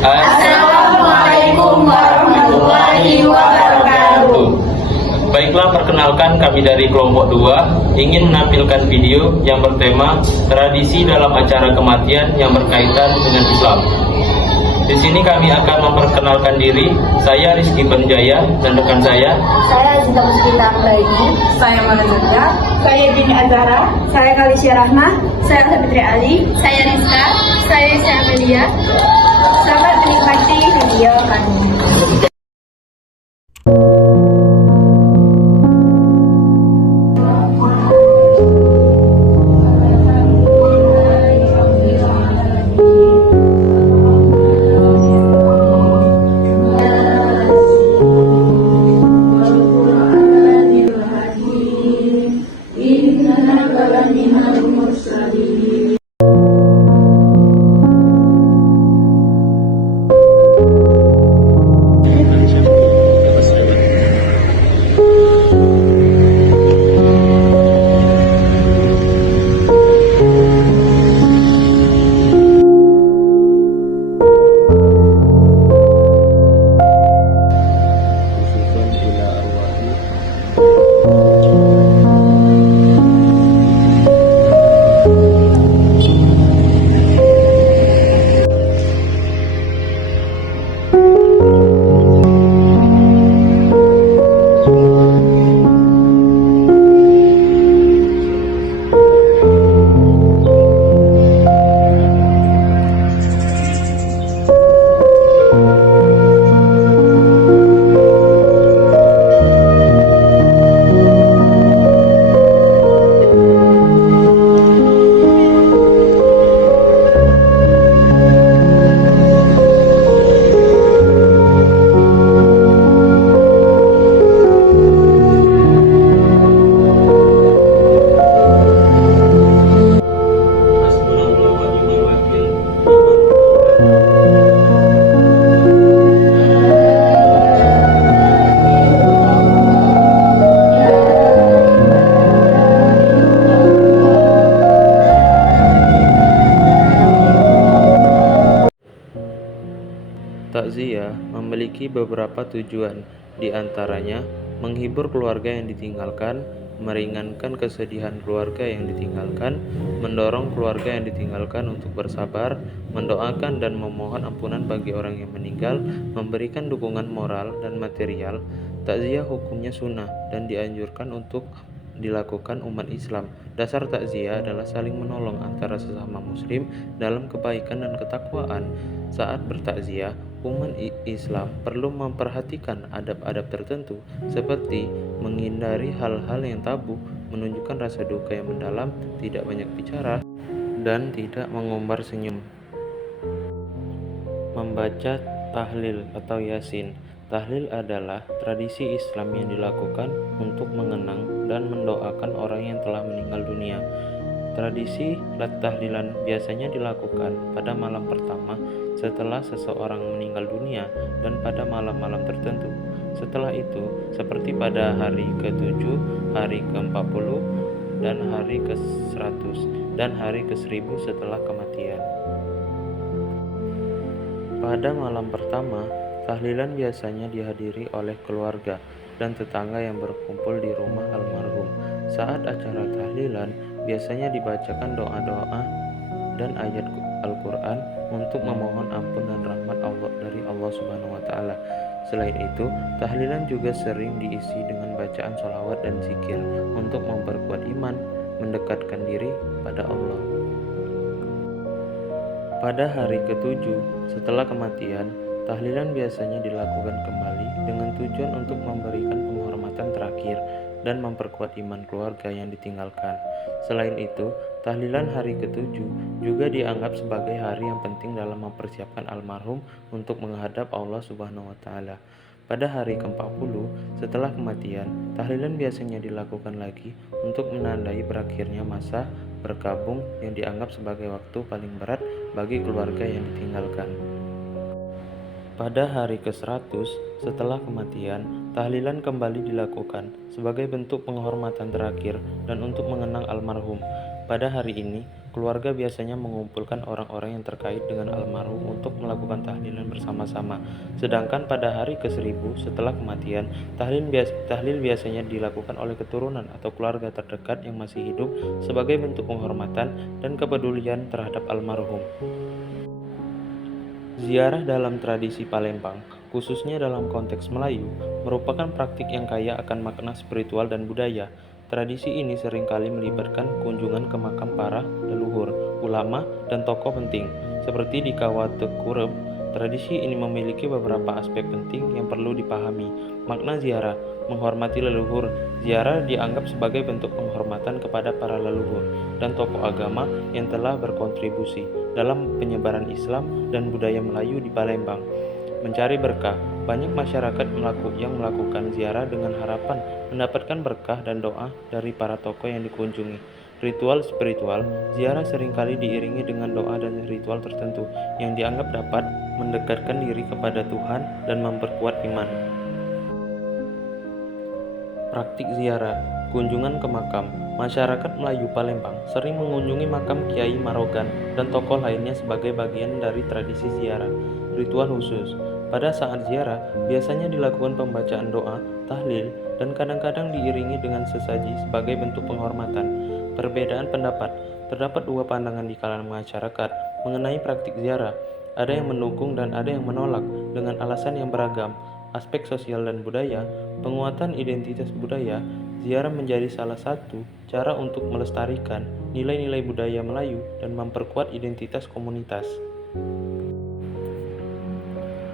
Assalamualaikum warahmatullahi wabarakatuh. Baiklah, perkenalkan kami dari kelompok 2 ingin menampilkan video yang bertema tradisi dalam acara kematian yang berkaitan dengan Islam. Di sini kami akan memperkenalkan diri. Saya Rizky Penjaya dan rekan saya Azinta Muskita Anggraini. Saya Mananda. Saya Bini Azhara. Saya Kalisya Rahma. Saya Fitri Ali. Saya Rizka. Saya Amelia. Selamat menikmati video kami. Takziah memiliki beberapa tujuan, di antaranya menghibur keluarga yang ditinggalkan, meringankan kesedihan keluarga yang ditinggalkan, mendorong keluarga yang ditinggalkan untuk bersabar, mendoakan dan memohon ampunan bagi orang yang meninggal, memberikan dukungan moral dan material. Takziah hukumnya sunnah dan dianjurkan untuk dilakukan umat Islam. Dasar takziah adalah saling menolong antara sesama muslim dalam kebaikan dan ketakwaan. Saat bertakziah, umat Islam perlu memperhatikan adab-adab tertentu seperti menghindari hal-hal yang tabu, menunjukkan rasa duka yang mendalam, tidak banyak bicara, dan tidak mengumbar senyum. Membaca tahlil atau yasin. Tahlil adalah tradisi Islam yang dilakukan untuk mengenang dan mendoakan orang yang telah meninggal dunia. Tradisi tahlilan biasanya dilakukan pada malam pertama setelah seseorang meninggal dunia dan pada malam-malam tertentu. Setelah itu, seperti pada hari ke-7, hari ke-40, dan hari ke-100, dan hari ke-1000 setelah kematian. Pada malam pertama, tahlilan biasanya dihadiri oleh keluarga dan tetangga yang berkumpul di rumah almarhum. Saat acara tahlilan, biasanya dibacakan doa-doa dan ayat Al-Quran untuk memohon ampun dan rahmat Allah dari Allah Subhanahu wa Ta'ala. Selain itu, tahlilan juga sering diisi dengan bacaan sholawat dan zikir untuk memperkuat iman, mendekatkan diri pada Allah. Pada hari ke-7 setelah kematian, tahlilan biasanya dilakukan kembali dengan tujuan untuk memberikan penghormatan terakhir dan memperkuat iman keluarga yang ditinggalkan. Selain itu, tahlilan hari ke-7 juga dianggap sebagai hari yang penting dalam mempersiapkan almarhum untuk menghadap Allah Subhanahu wa Ta'ala. Pada hari ke-40 setelah kematian, tahlilan biasanya dilakukan lagi untuk menandai berakhirnya masa berkabung yang dianggap sebagai waktu paling berat bagi keluarga yang ditinggalkan. Pada hari ke-100 setelah kematian, tahlilan kembali dilakukan sebagai bentuk penghormatan terakhir dan untuk mengenang almarhum. Pada hari ini, keluarga biasanya mengumpulkan orang-orang yang terkait dengan almarhum untuk melakukan tahlilan bersama-sama. Sedangkan pada hari ke-1000 setelah kematian, tahlil biasanya dilakukan oleh keturunan atau keluarga terdekat yang masih hidup sebagai bentuk penghormatan dan kepedulian terhadap almarhum. Ziarah dalam tradisi Palembang, khususnya dalam konteks Melayu, merupakan praktik yang kaya akan makna spiritual dan budaya. Tradisi ini seringkali melibatkan kunjungan ke makam para leluhur, ulama, dan tokoh penting. Seperti di Kawah Tekureb, tradisi ini memiliki beberapa aspek penting yang perlu dipahami. Makna ziarah, menghormati leluhur. Ziarah dianggap sebagai bentuk penghormatan kepada para leluhur dan tokoh agama yang telah berkontribusi dalam penyebaran Islam dan budaya Melayu di Palembang. Mencari berkah, banyak masyarakat yang melakukan ziarah dengan harapan mendapatkan berkah dan doa dari para tokoh yang dikunjungi. Ritual spiritual, ziarah seringkali diiringi dengan doa dan ritual tertentu yang dianggap dapat mendekatkan diri kepada Tuhan dan memperkuat iman. Praktik ziarah, kunjungan ke makam. Masyarakat Melayu Palembang sering mengunjungi makam Kiai Marogan dan tokoh lainnya sebagai bagian dari tradisi ziarah. Ritual khusus. Pada saat ziarah, biasanya dilakukan pembacaan doa, tahlil, dan kadang-kadang diiringi dengan sesaji sebagai bentuk penghormatan. Perbedaan pendapat. Terdapat dua pandangan di kalangan masyarakat mengenai praktik ziarah. Ada yang mendukung dan ada yang menolak dengan alasan yang beragam. Aspek sosial dan budaya, penguatan identitas budaya, ziarah menjadi salah satu cara untuk melestarikan nilai-nilai budaya Melayu dan memperkuat identitas komunitas.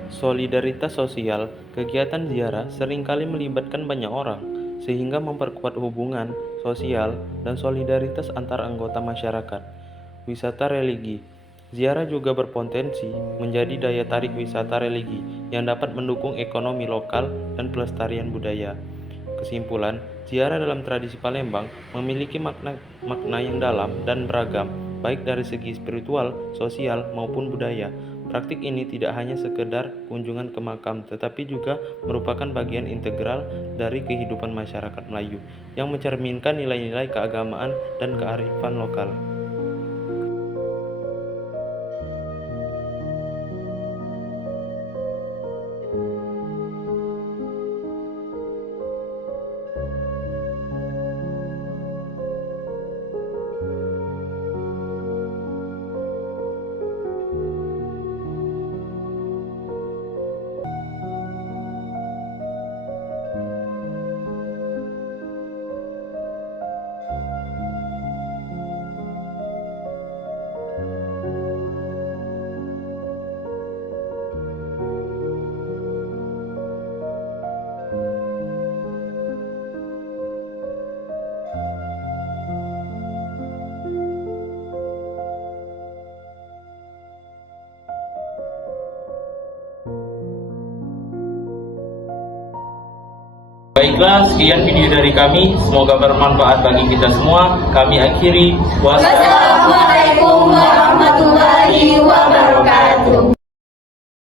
Solidaritas sosial, kegiatan ziarah seringkali melibatkan banyak orang, sehingga memperkuat hubungan sosial dan solidaritas antar anggota masyarakat. Wisata religi, ziarah juga berpotensi menjadi daya tarik wisata religi yang dapat mendukung ekonomi lokal dan pelestarian budaya. Kesimpulan, ziarah dalam tradisi Palembang memiliki makna yang dalam dan beragam, baik dari segi spiritual, sosial, maupun budaya. Praktik ini tidak hanya sekedar kunjungan ke makam, tetapi juga merupakan bagian integral dari kehidupan masyarakat Melayu yang mencerminkan nilai-nilai keagamaan dan kearifan lokal. Baiklah, sekian video dari kami. Semoga bermanfaat bagi kita semua. Kami akhiri. Wassalamualaikum warahmatullahi wabarakatuh.